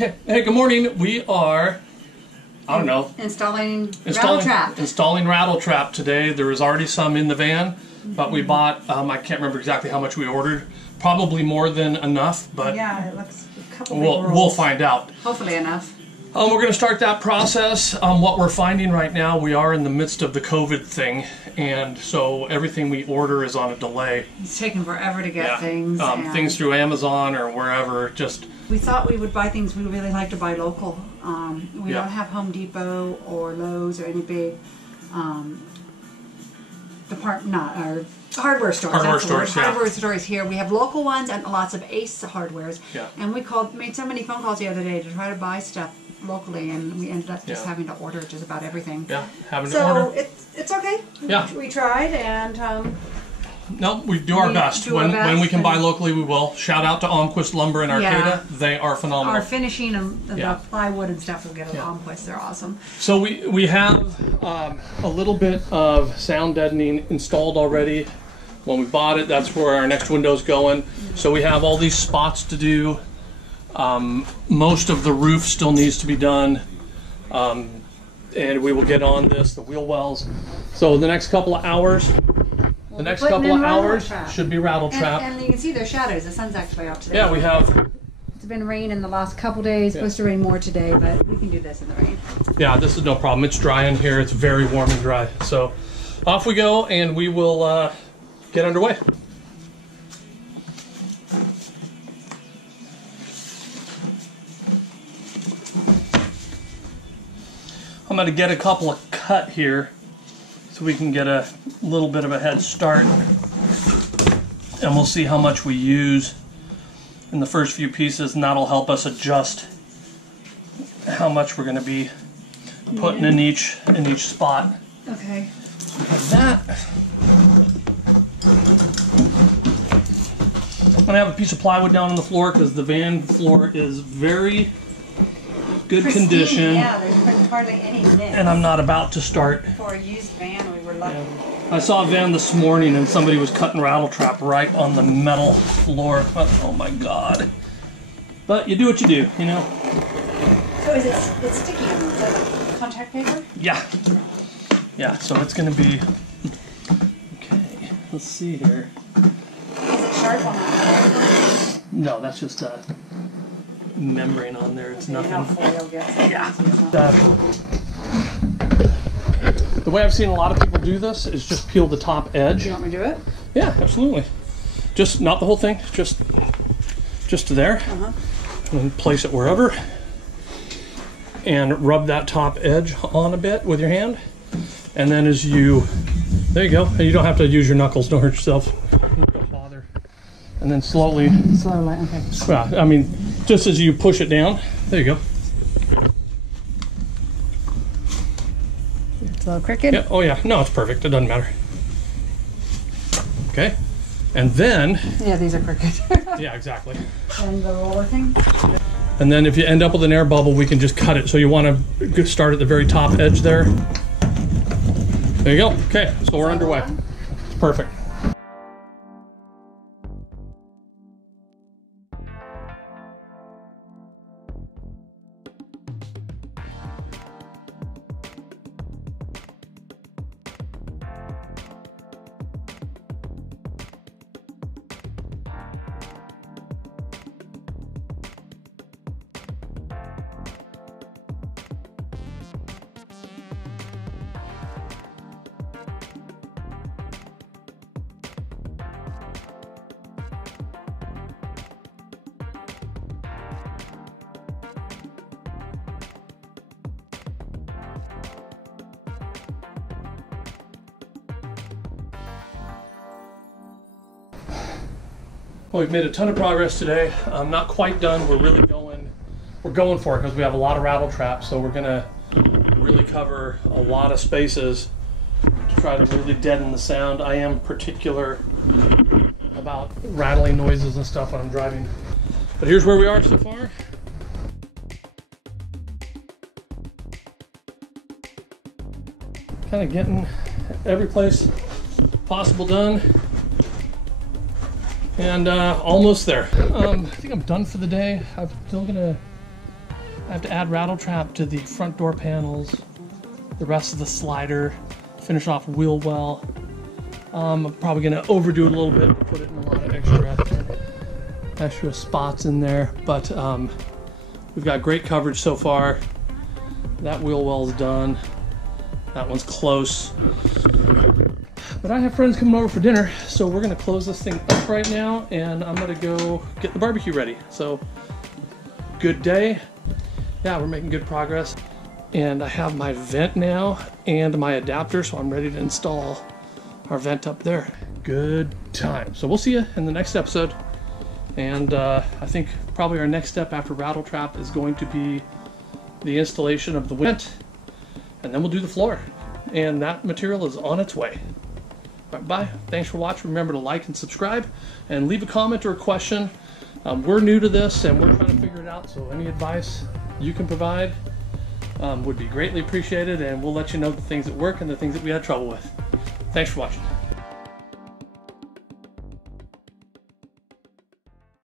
Okay. Hey, good morning. We are, I don't know, installing Rattle Trap. Installing Rattle Trap today. There was already some in the van, but we bought, I can't remember exactly how much we ordered. Probably more than enough, but yeah, it looks a couple we'll find out. Hopefully enough. We're going to start that process. What we're finding right now, we are in the midst of the COVID thing, and so everything we order is on a delay. It's taking forever to get things. Things through Amazon or wherever. Just we thought we would buy things we really like to buy local. We don't have Home Depot or Lowe's or any big hardware stores. Hardware stores here. We have local ones and lots of Ace hardwares. Yeah. And we made so many phone calls the other day to try to buy stuff locally, and we ended up just having to order just about everything. Yeah, having to order. So it's okay. Yeah. We tried, and no, we do our best. When we can buy locally, we will. Shout out to Almquist Lumber in Arcata. They are phenomenal. Our finishing and the plywood and stuff will get at Almquist. They're awesome. So we have a little bit of sound deadening installed already. When we bought it, that's where our next window's going. So we have all these spots to do. Most of the roof still needs to be done, and we will get on this, the wheel wells. So the next couple of hours, should be Rattle Trap. And you can see their shadows. The sun's actually out today. Yeah, we have. It's been raining the last couple days. Supposed to rain more today, but we can do this in the rain. Yeah, this is no problem. It's dry in here. It's very warm and dry. So off we go, and we will get underway. I'm going to get a couple of cut here so we can get a little bit of a head start, and we'll see how much we use in the first few pieces, and that'll help us adjust how much we're going to be putting in each spot. Okay. So we have that. I'm going to have a piece of plywood down on the floor because the van floor is very good condition. Yeah, there's hardly any nicks. And I'm not about to start. For a used van, we were lucky. Yeah. I saw a van this morning and somebody was cutting Rattle Trap right on the metal floor. Oh my God. But you do what you do, you know? So it's sticky on it? Is that contact paper? Yeah. Yeah, so it's going to be... Okay, let's see here. Is it sharp on that? No, that's just a membrane on there. It's nothing. How foil gets it. Yeah. The way I've seen a lot of people do this is just peel the top edge. You want me to do it? Yeah, absolutely. Just not the whole thing. Just to there. And then place it wherever. And rub that top edge on a bit with your hand. And then as you, there you go. And you don't have to use your knuckles. Don't hurt yourself. Don't bother. And then slowly. Okay. Yeah, I mean, just as you push it down. There you go. It's a little crooked? Yeah. Oh yeah. No, it's perfect. It doesn't matter. Okay. And then. Yeah, these are crooked. Yeah, exactly. And the roller thing? And then if you end up with an air bubble, we can just cut it. So you want to start at the very top edge there. There you go. Okay, so we're underway. Perfect. Well, we've made a ton of progress today. Not quite done. We're really going for it because we have a lot of Rattle Traps. So we're gonna really cover a lot of spaces to try to really deaden the sound. I am particular about rattling noises and stuff when I'm driving. But here's where we are so far. Kind of getting every place possible done. And almost there. I think I'm done for the day. I'm still gonna I have to add Rattle Trap to the front door panels, the rest of the slider, finish off wheel well. I'm probably going to overdo it a little bit, put it in a lot of extra spots in there, but we've got great coverage so far. That wheel well's done. That one's close. But I have friends coming over for dinner, so we're going to close this thing up right now, and I'm going to go get the barbecue ready. So, good day. Yeah, we're making good progress. And I have my vent now and my adapter, so I'm ready to install our vent up there. Good time. So we'll see you in the next episode. And I think probably our next step after Rattle Trap is going to be the installation of the vent, and then we'll do the floor. And that material is on its way. All right, bye. Thanks for watching. Remember to like and subscribe and leave a comment or a question. We're new to this and we're trying to figure it out, so any advice you can provide would be greatly appreciated, and we'll let you know the things that work and the things that we had trouble with. Thanks for watching.